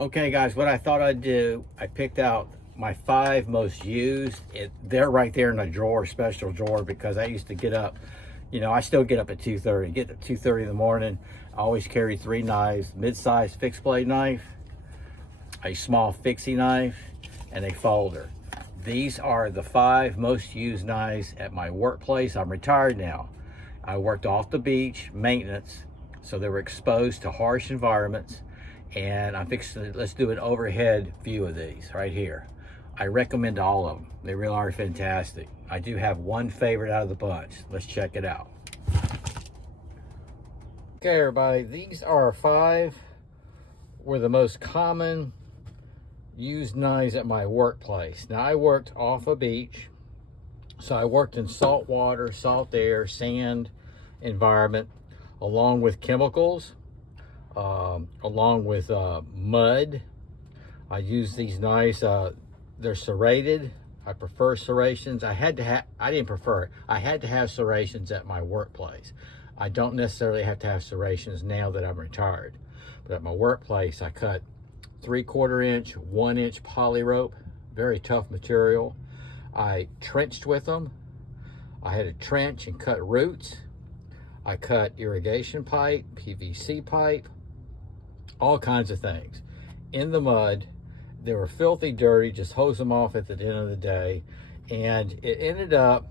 Okay, guys, what I thought I'd do, I picked out my 5 most used. They're right there in the drawer, special drawer, because I used to get up, I still get up at 2:30. Get at 2:30 in the morning. I always carry 3 knives: mid-size fixed blade knife, a small fixie knife, and a folder. These are the 5 most used knives at my workplace. I'm retired now. I worked off the beach, maintenance, so they were exposed to harsh environments. And I'm fixing to, let's do an overhead view of these right here. I recommend all of them. They really are fantastic. I do have one favorite out of the bunch. Let's check it out. Okay, everybody, these are 5 were the most common used knives at my workplace. Now, I worked off a beach, so I worked in salt water, salt air, sand environment, along with chemicals, along with mud. I use these knives. They're serrated. I prefer serrations. I didn't prefer it. I had to have serrations at my workplace. I don't necessarily have to have serrations now that I'm retired. But at my workplace, I cut 3/4 inch, 1 inch poly rope, very tough material. I trenched with them. I had to trench and cut roots. I cut irrigation pipe, PVC pipe, all kinds of things in the mud. They were filthy dirty, just hose them off at the end of the day. And it ended up,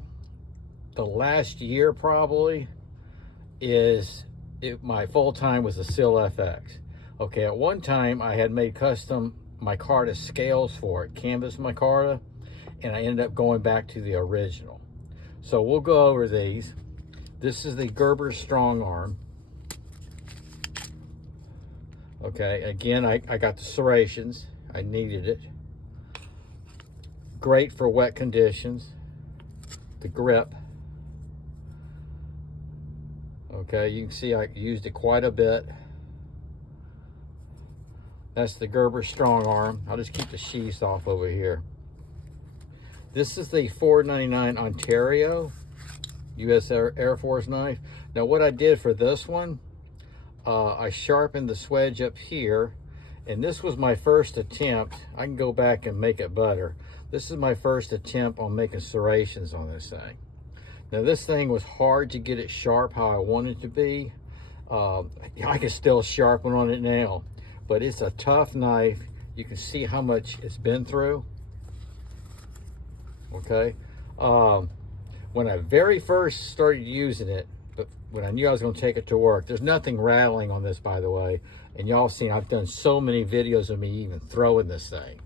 the last year probably, my full-time was a Seal FX. Okay, at one time I had made custom micarta scales for it, canvas micarta, and I ended up going back to the original. So we'll go over these. This is the Gerber Strong Arm. Okay, again, I got the serrations. I needed it. Great for wet conditions. The grip. Okay, you can see I used it quite a bit. That's the Gerber Strong Arm. I'll just keep the sheaths off over here. This is the $4.99 Ontario U.S. Air Force knife. Now, what I did for this one, I sharpened the swedge up here, and this was my first attempt. I can go back and make it better. This is my first attempt on making serrations on this thing. Now, this thing was hard to get it sharp how I wanted it to be. I can still sharpen on it now, but it's a tough knife. You can see how much it's been through. Okay. When I very first started using it, but when I knew I was going to take it to work, there's nothing rattling on this, by the way. And y'all seen, I've done so many videos of me even throwing this thing.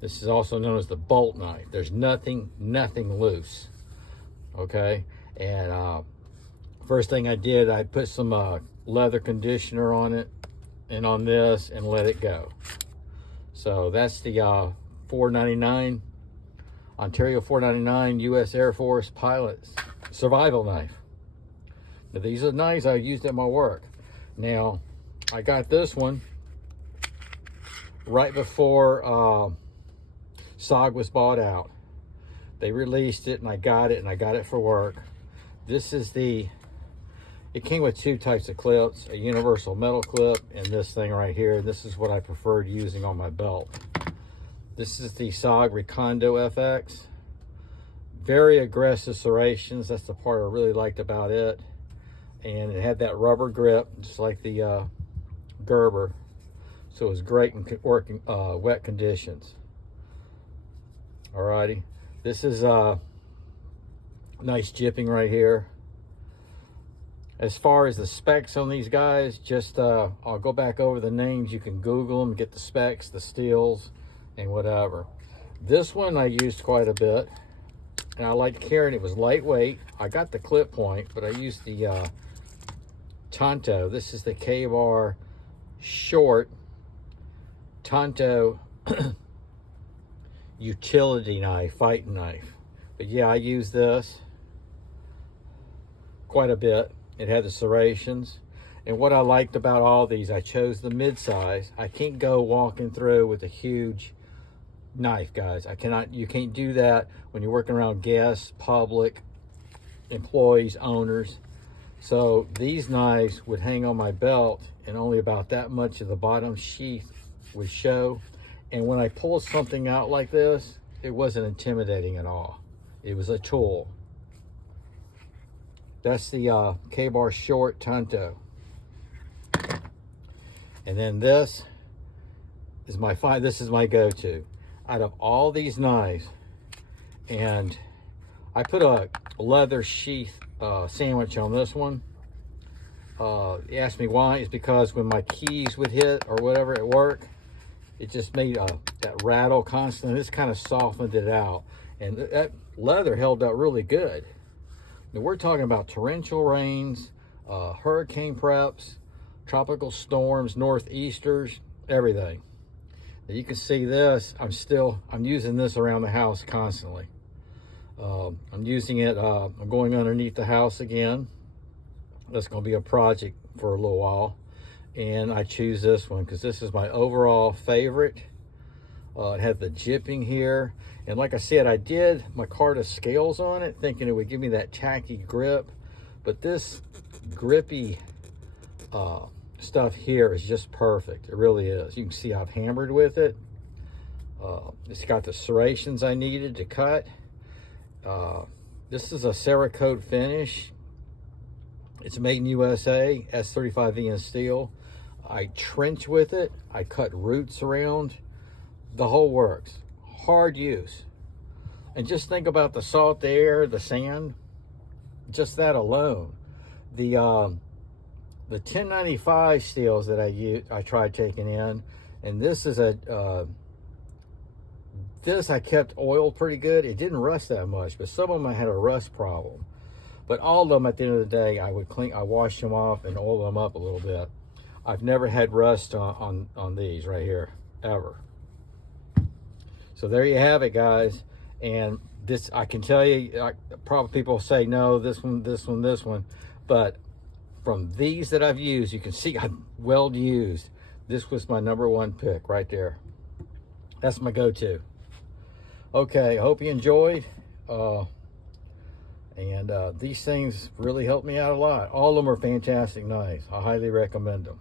This is also known as the bolt knife. There's nothing loose. Okay. And first thing I did, I put some leather conditioner on it and on this and let it go. So that's the $4.99 Ontario $4.99 U.S. Air Force Pilots Survival Knife. Now, these are knives I used at my work. Now, I got this one right before SOG was bought out. They released it, and I got it for work. This is it came with 2 types of clips, a universal metal clip and this thing right here. This is what I preferred using on my belt. This is the SOG Recondo FX. Very aggressive serrations. That's the part I really liked about it. And it had that rubber grip, just like the Gerber. So it was great in working wet conditions. Alrighty. This is nice jipping right here. As far as the specs on these guys, just I'll go back over the names. You can Google them, get the specs, the steels, and whatever. This one I used quite a bit, and I liked carrying it. It was lightweight. I got the clip point, but I used the Tonto. This is the K-Bar short Tonto utility knife, fighting knife. But yeah, I used this quite a bit. It had the serrations. And what I liked about all these, I chose the mid-size. I can't go walking through with a huge knife, guys. You can't do that when you're working around guests, public, employees, owners. So these knives would hang on my belt, and only about that much of the bottom sheath would show. And when I pulled something out like this, it wasn't intimidating at all. It was a tool. That's the Ka-Bar Short Tanto. And then this is my go-to out of all these knives. And I put a leather sheath sandwich on this one. You asked me why. It's because when my keys would hit or whatever at work, it just made that rattle constantly. This kind of softened it out, and that leather held up really good. Now we're talking about torrential rains, hurricane preps, tropical storms, northeasters, everything. Now you can see this. I'm using this around the house constantly. I'm using it. I'm going underneath the house again. That's going to be a project for a little while, and I choose this one because this is my overall favorite. It had the jipping here, and like I said, I did micarta scales on it thinking it would give me that tacky grip, but this grippy stuff here is just perfect. It really is. You can see I've hammered with it. It's got the serrations I needed to cut. This is a Cerakote finish. It's made in USA, S35V in steel. I trench with it. I cut roots around. The whole works. Hard use. And just think about the salt air, the sand. Just that alone. The 1095 steels that I tried taking in, and this is this I kept oiled pretty good. It didn't rust that much, but some of them I had a rust problem. But all of them, at the end of the day, I washed them off and oiled them up a little bit. I've never had rust on these right here, ever. So there you have it, guys. And this, I can tell you, probably people say, no, this one. But from these that I've used, you can see I'm well used. This was my #1 pick right there. That's my go-to. Okay, I hope you enjoyed. And these things really helped me out a lot. All of them are fantastic knives. I highly recommend them.